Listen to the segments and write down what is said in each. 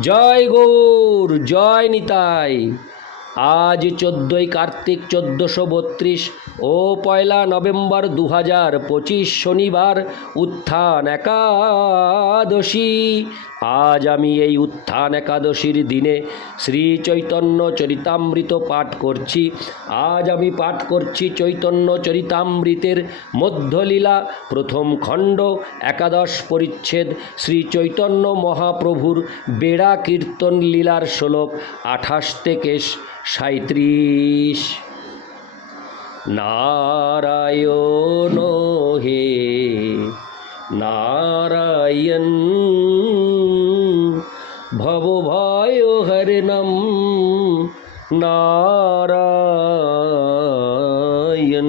জয় গৌর, জয় নিতাই। আজ চোদ্দই কার্তিক চোদ্দোশো বত্রিশ ও পয়লা নভেম্বর দু হাজার পঁচিশ শনিবার উত্থান একাদশী। আজ আমি এই উত্থান একাদশীর দিনে শ্রী চৈতন্য চরিতামৃত পাঠ করছি। আজ আমি পাঠ করছি চৈতন্য চরিতামৃতের মধ্যলীলা, প্রথম খণ্ড, একাদশ পরিচ্ছেদ, শ্রী চৈতন্য মহাপ্রভুর বেড়া কীর্তন লীলার শ্লোক আঠাশ থেকে সাঁত্রিশ নারায়ণ হে, নারায়ণ ভব ভয় হরিণম নারায়ণ।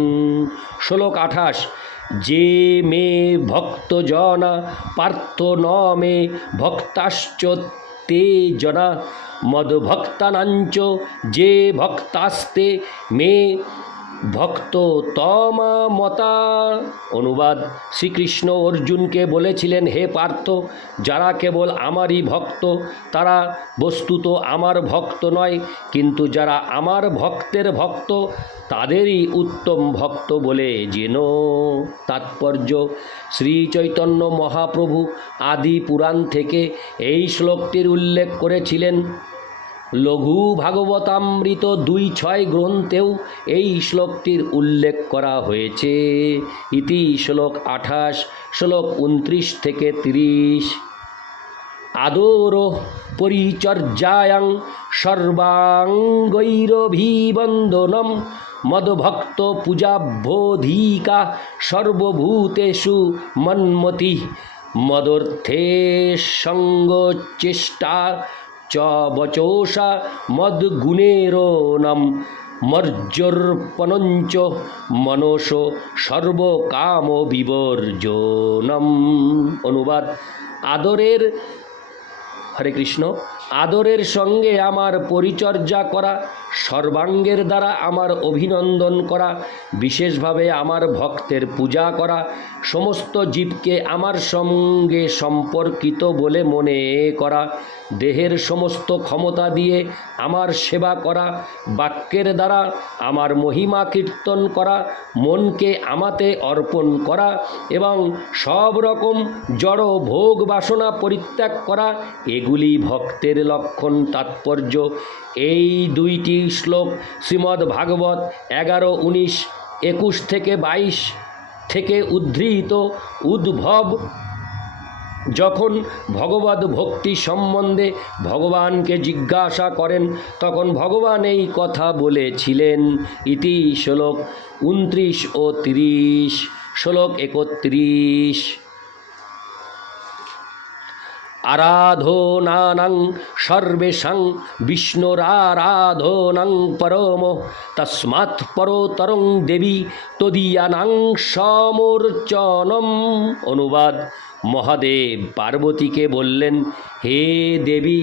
শ্লোক আঠাশ, যে মে ভক্ত জনা পার্থ ন মে ভক্তাশ্চ তে জনা, মদভক্তানাঞ্চ যে ভক্তাস্তে মে ভক্ত তমা মতা। অনুবাদ শ্রীকৃষ্ণ অর্জুনকে বলেছিলেন, হে পার্থ, যারা কেবল আমারই ভক্ত, তারা বস্তুত আমার ভক্ত নয়, কিন্তু যারা আমার ভক্তের ভক্ত, তাদেরই উত্তম ভক্ত বলে যেন তাৎপর্য শ্রী চৈতন্য মহাপ্রভু আদি পুরাণ থেকে এই শ্লোকটির উল্লেখ করেছিলেন। লঘু ভাগবতামৃত দুই ছয় গ্রন্থেও এই শ্লোকটির উল্লেখ করা হয়েছে। ইতি শ্লোক আঠাশ, শ্লোক উনত্রিশ থেকে তিরিশ। আদর পরিচর্যায়াং সর্বাঙ্গৈরভিবন্দনম মদভক্ত পূজাভ্যোধিকা সর্বভূতেষু মন্মতি মদর্থে সঙ্গচেষ্টা চ বচোষা নাম মর্যর্পণঞ্চ মনস সর্বকাম বিবর্জনম অনুবাদ আদরের, হরে কৃষ্ণ, আদরের সঙ্গে আমার পরিচর্যা করা সর্বাঙ্গের দ্বারা আমার অভিনন্দন করা, বিশেষভাবে আমার ভক্তের পূজা করা, সমস্ত জীবকে আমার সঙ্গে সম্পর্কিত বলে মনে করা, দেহের সমস্ত ক্ষমতা দিয়ে আমার সেবা করা, বাক্যের দ্বারা আমার মহিমা কীর্তন করা, মনকে আমাতে অর্পণ করা এবং সব রকম জড় ভোগ বাসনা পরিত্যাগ করা, এগুলি ভক্তের লক্ষণ তাৎপর্য। এই দুইটি শ্লোক শ্রীমদ্ ভাগবত এগারো, উনিশ, একুশ থেকে বাইশ থেকে উদ্ধৃত উদ্ভব। যখন ভগবত ভক্তি সম্বন্ধে ভগবানকে জিজ্ঞাসা করেন, তখন ভগবান এই কথা বলেছিলেন, ইতি শ্লোক উনত্রিশ ও তিরিশ, শ্লোক একত্রিশ। আরাধনানাং সর্বেষাং বিষ্ণুরারাধনাং পরম তস্মাৎ পরতরং দেবী তদীয়ানাং সমর্চনম অনুবাদ মহাদেব পার্বতীকে বললেন হে দেবী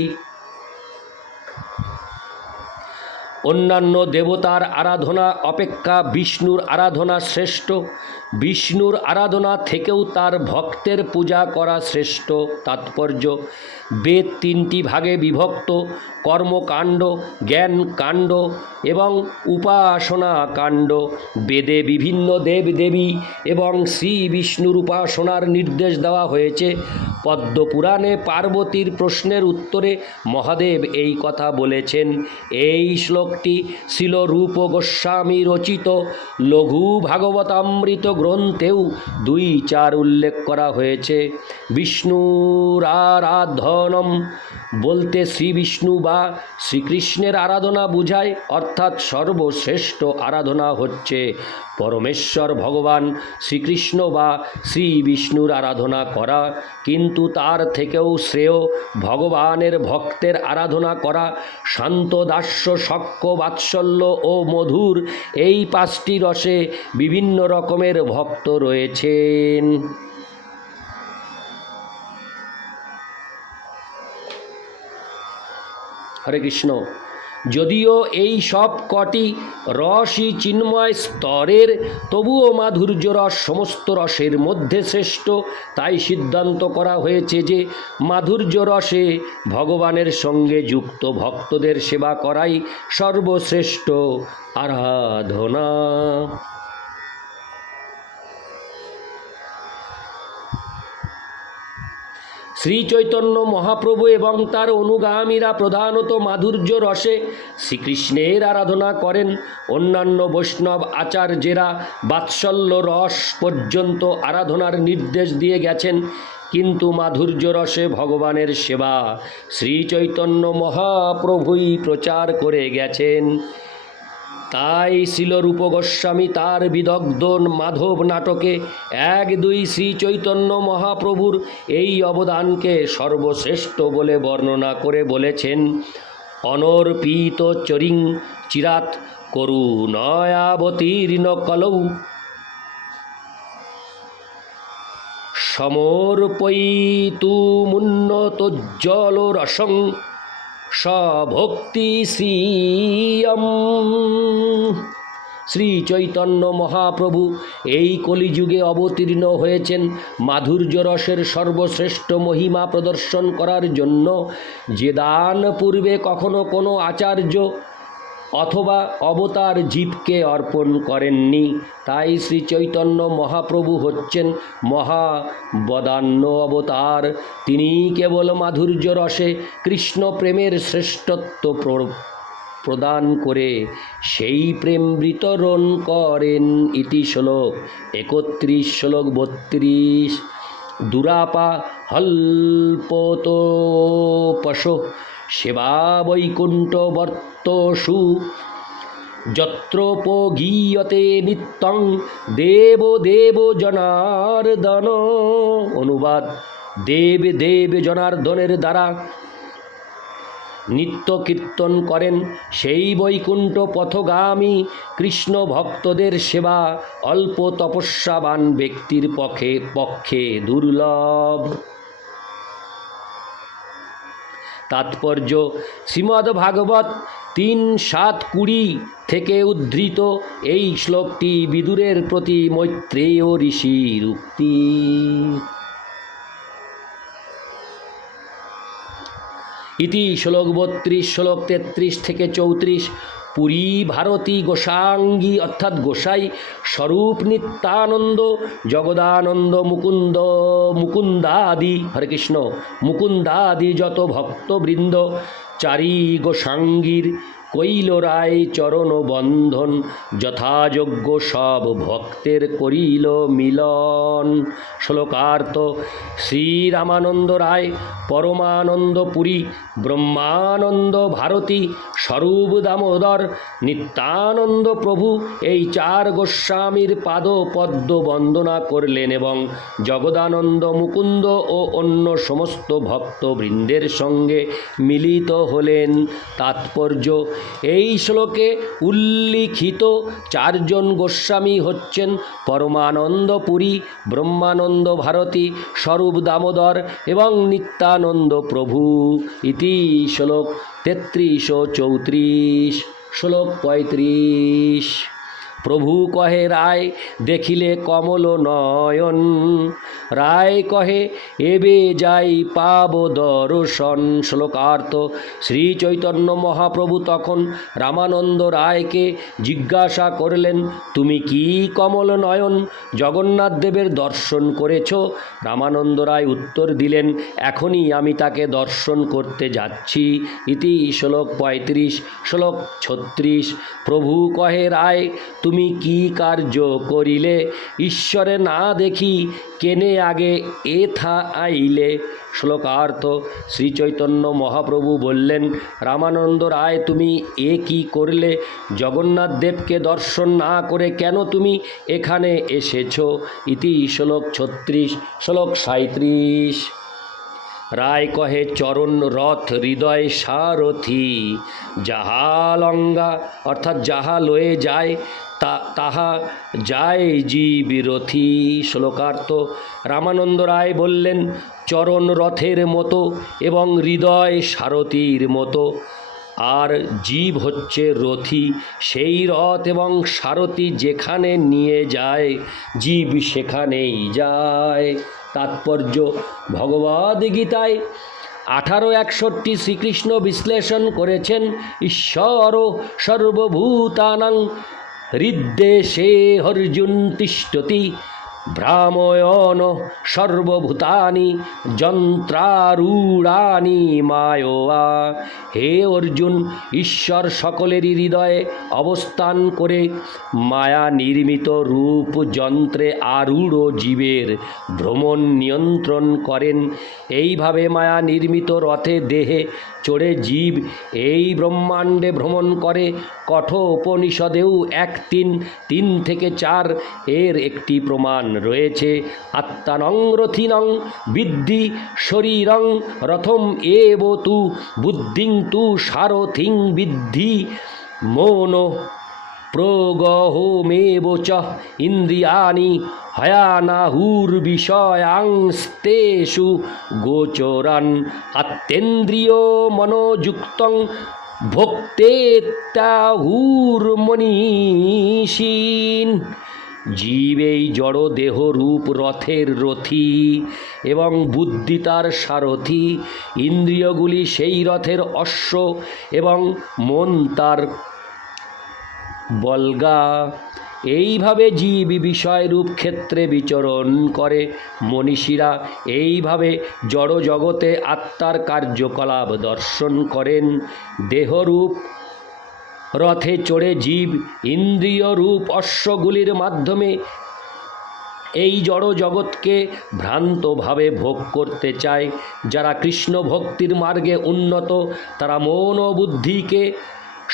অন্যান্য দেবতার আরাধনা অপেক্ষা বিষ্ণুর আরাধনা শ্রেষ্ঠ। বিষ্ণুর আরাধনা থেকেও তার ভক্তের পূজা করা শ্রেষ্ঠ তাৎপর্য। বেদ তিনটি ভাগে বিভক্ত, কর্মকাণ্ড, জ্ঞান কাণ্ড এবং উপাসনা কাণ্ড। বেদে বিভিন্ন দেব দেবী এবং শ্রী বিষ্ণুর উপাসনার নির্দেশ দেওয়া হয়েছে। পদ্মপুরাণে পার্বতীর প্রশ্নের উত্তরে মহাদেব এই কথা বলেছেন, এই শ্লোকটি ছিল রূপ গোস্বামী রচিত, লঘু ভাগবতামৃত গ্রন্থেও দুই চার উল্লেখ করা হয়েছে। বিষ্ণুর আরাধনম বলতে শ্রী বিষ্ণু বা শ্রীকৃষ্ণের আরাধনা বুঝায়, অর্থাৎ সর্বশ্রেষ্ঠ আরাধনা হচ্ছে পরমেশ্বর ভগবান শ্রীকৃষ্ণ বা শ্রী বিষ্ণুর আরাধনা করা, কিন্তু তার থেকেও শ্রেয় ভগবানের ভক্তের আরাধনা করা, শান্ত দাস্য শক্য বাৎসল্য ও মধুর এই পাঁচটি রসে বিভিন্ন রকমের ভক্ত রয়েছেন। হরে কৃষ্ণ। যদিও এই সব কটি রসই চিন্ময় স্তরের, তবুও মাধুর্য রস সমস্ত রসের মধ্যে শ্রেষ্ঠ। তাই সিদ্ধান্ত করা হয়েছে যে মাধুর্য রসে ভগবানের সঙ্গে যুক্ত ভক্তদের সেবা করাই সর্বশ্রেষ্ঠ আরাধনা। শ্রী চৈতন্য মহাপ্রভু এবং তার অনুগামীরা প্রধানত মাধুর্য রসে শ্রীকৃষ্ণের আরাধনা করেন। অন্যান্য বৈষ্ণব আচার্যেরা বাৎসল্য রস পর্যন্ত আরাধনার নির্দেশ দিয়ে গেছেন। কিন্তু মাধুর্য রসে ভগবানের সেবা শ্রী চৈতন্য মহাপ্রভুই প্রচার করে গেছেন। তাই শিলরূপ গোস্বামী তার বিদগ্ধ মাধব নাটকে এক দুই শ্রী চৈতন্য মহাপ্রভুর এই অবদানকে সর্বশ্রেষ্ঠ বলে বর্ণনা করে বলেছেন। অনর্পিত চরিং চিরাত করু নয়াবতীর্ণ কলৌ। সমর্পয়িতুমুন্নত রসং সভক্তি শ্রিয়ম। শ্রী চৈতন্য মহাপ্রভু এই কলিযুগে অবতীর্ণ হয়েছেন। মাধুর্য রসের সর্বশ্রেষ্ঠ মহিমা প্রদর্শন করার জন্য যে দান পূর্বে কখনো কোনো আচার্য অথবা অবতার জীবকে অর্পণ করেননি। তাই শ্রী চৈতন্য মহাপ্রভু হচ্ছেন মহা বদান্য অবতার। তিনি কেবল মাধুর্য রসে কৃষ্ণ প্রেমের শ্রেষ্ঠত্ব প্র- প্রদান করে সেই প্রেম বিতরণ করেন ইতি শ্লোক একত্রিশ, শ্লোক বত্রিশ। দুরাপা হল্পত পশো সেবা বৈকুণ্ঠ বর্তসু যত্রোপগীয়তে নিত্যং দেব দেব জনার্দন। অনুবাদ, দেব দেব জনার্দনের দ্বারা। নিত্য কীর্তন করেন সেই বৈকুণ্ঠ পথগামী কৃষ্ণ ভক্তদের সেবা, অল্প তপস্যাবান ব্যক্তির পক্ষে পক্ষে দুর্লভ। তাৎপর্য। শ্রীমদ্ ভাগবত তিন সাত কুড়ি থেকে উদ্ধৃত এই শ্লোকটি বিদুরের প্রতি মৈত্রেয় ঋষির উক্তি ইতি শ্লোক বত্রিশ, শ্লোক তেত্রিশ থেকে চৌত্রিশ পুরী ভারতী গোসাঙ্গী অর্থাৎ গোসাই স্বরূপ নিত্যানন্দ, জগদানন্দ, মুকুন্দ, মুকুন্দাদি, হরে কৃষ্ণ, মুকুন্দাদি যত ভক্তবৃন্দ, চারি গোসাঙ্গীর কৈল রায় চরণ বন্ধন যথাযোগ্য সব ভক্তের করিল মিলন। শ্লোকার্থ শ্রীরামানন্দ রায়, পরমানন্দ পুরী, ব্রহ্মানন্দ ভারতী, স্বরূপ দামোদর, নিত্যানন্দ প্রভু এই চার গোস্বামীর পাদ পদ্ম বন্দনা করলেন এবং জগদানন্দ মুকুন্দ ও অন্য সমস্ত ভক্তবৃন্দের সঙ্গে মিলিত হলেন। তাৎপর্য এই শ্লোকে উল্লিখিত চারজন গোস্বামী হচ্ছেন পরমানন্দ পুরী ব্রহ্মানন্দ ভারতী স্বরূপ দামোদর এবং নিত্যানন্দ প্রভু। ইতি শ্লোক তেত্রিশ ও চৌত্রিশ। শ্লোক পঁয়ত্রিশ। প্রভু কহে, রায় দেখিলে কমল নয়ন। রায় কহে, এবে যাই পাব দর্শন। শ্লোকার্থ শ্রী চৈতন্য মহাপ্রভু তখন রামানন্দ রায়কে জিজ্ঞাসা করলেন, তুমি কি কমল নয়ন? জগন্নাথ দেবের দর্শন করেছ? রামানন্দ রায় উত্তর দিলেন, এখনই আমি তাকে দর্শন করতে যাচ্ছি। ইতি শ্লোক পঁয়ত্রিশ, শ্লোক ছত্রিশ। প্রভু কহে, রায় তুমি কি কার্য করিলে? ঈশ্বরে না দেখি কেনে আগে এ থা আইলে? শ্লোকার্থ শ্রী চৈতন্য মহাপ্রভু বললেন, রামানন্দ রায়, তুমি এ কি করলে? জগন্নাথ দেবকে দর্শন না করে কেন তুমি এখানে এসেছ? ইতি শ্লোক ছত্রিশ, শ্লোক সাঁত্রিশ রায় কহে চরণ রথ হৃদয় সারথি, যাহা লঙ্গা অর্থাৎ যাহা লয়ে যায় তা, তাহা যায় জি বিরথী শ্লোকার্থ রামানন্দ রায় বললেন, চরণ রথের মতো এবং হৃদয় সারথীর মতো। আর জীব হচ্ছে রথি, সেই রথ এবং সারথি যেখানে নিয়ে যায়, জীব সেখানেই যায়। তাৎপর্য ভগবদ্গীতায় আঠারো একষট্টি শ্রীকৃষ্ণ বিশ্লেষণ করেছেন ঈশ্বর সর্বভূতানাং হৃদ্দেশে অর্জুন তিষ্ঠতি। ভ্রাময়ন সর্বভূতানি যন্ত্রারূঢ়ানি মায়োয়া। হে অর্জুন, ঈশ্বর সকলেরই হৃদয়ে অবস্থান করে মায়া নির্মিত রূপ যন্ত্রে আরূঢ় জীবের ভ্রমণ নিয়ন্ত্রণ করেন। এইভাবে মায়া নির্মিত রথে দেহে চড়ে জীব এই ব্রহ্মাণ্ডে ভ্রমণ করে। কঠোপনিষদেও এক তিন তিন থেকে চার এর একটি প্রমাণ। রয়েছে। আত্মানং রথিনং, বিদ্ধি শরীরং, রথম এব তু বুদ্ধিং তু সারথিং বিদ্ধি, মনো প্রগহমেব চ, ইন্দ্রিয়াণি হয়ানাহুর্বিষয়াংস্তেষু গোচরান। আত্মেন্দ্রিয় মনোযুক্তং ভক্তেত্যাহুর্মনীষীন জীব এই জড় দেহ রূপ রথের রথী এবং বুদ্ধি তার সারথি। ইন্দ্রিয়গুলি সেই রথের অশ্ব এবং মন তার বলগা। এইভাবে জীব বিষয়রূপ ক্ষেত্রে বিচরণ করে মনীষীরা। এইভাবে জড় জগতে আত্মার কার্যকলাপ দর্শন করেন। দেহরূপ রথে চড়ে জীব ইন্দ্রিয় রূপ অশ্বগুলির মাধ্যমে এই জড় জগৎকে ভ্রান্তভাবে ভোগ করতে চায়। যারা কৃষ্ণ ভক্তির মার্গে উন্নত, তারা মন ও বুদ্ধিকে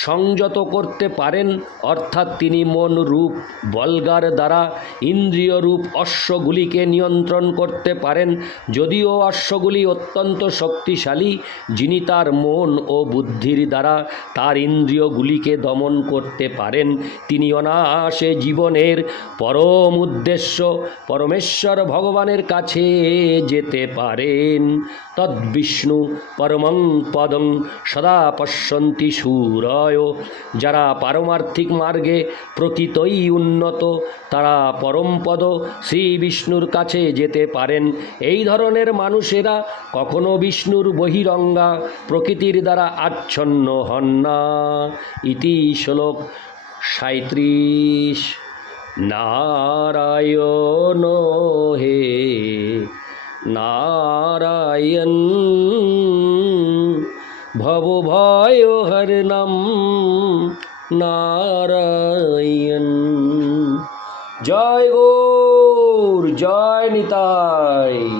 সংযত করতে পারেন, অর্থাৎ তিনি মন রূপ বলগার দ্বারা ইন্দ্রিয় রূপ অশ্বগুলিকে নিয়ন্ত্রণ করতে পারেন। যদিও অশ্বগুলি অত্যন্ত শক্তিশালী, যিনি তার মন ও বুদ্ধির দ্বারা তার ইন্দ্রিয়গুলিকে দমন করতে পারেন, তিনি অনায়াসে জীবনের পরম উদ্দেশ্য পরমেশ্বর ভগবানের কাছে যেতে পারেন। তদ্বিষ্ণু পরমং পদং সদা পশ্যন্তি সুরয়। যারা পারমার্থিক মার্গে প্রকৃতই উন্নত, তারা পরমপদ শ্রী বিষ্ণুর কাছে যেতে পারেন। এই ধরনের মানুষেরা কখনো বিষ্ণুর বহিরঙ্গা প্রকৃতির দ্বারা আচ্ছন্ন হন না। ইতি শ্লোক সাঁত্রিশ নারায়ণ হে, নারায়ণ ভব ভয় হর নাম নারায়ণ। জয় গৌর জয় নিতাই।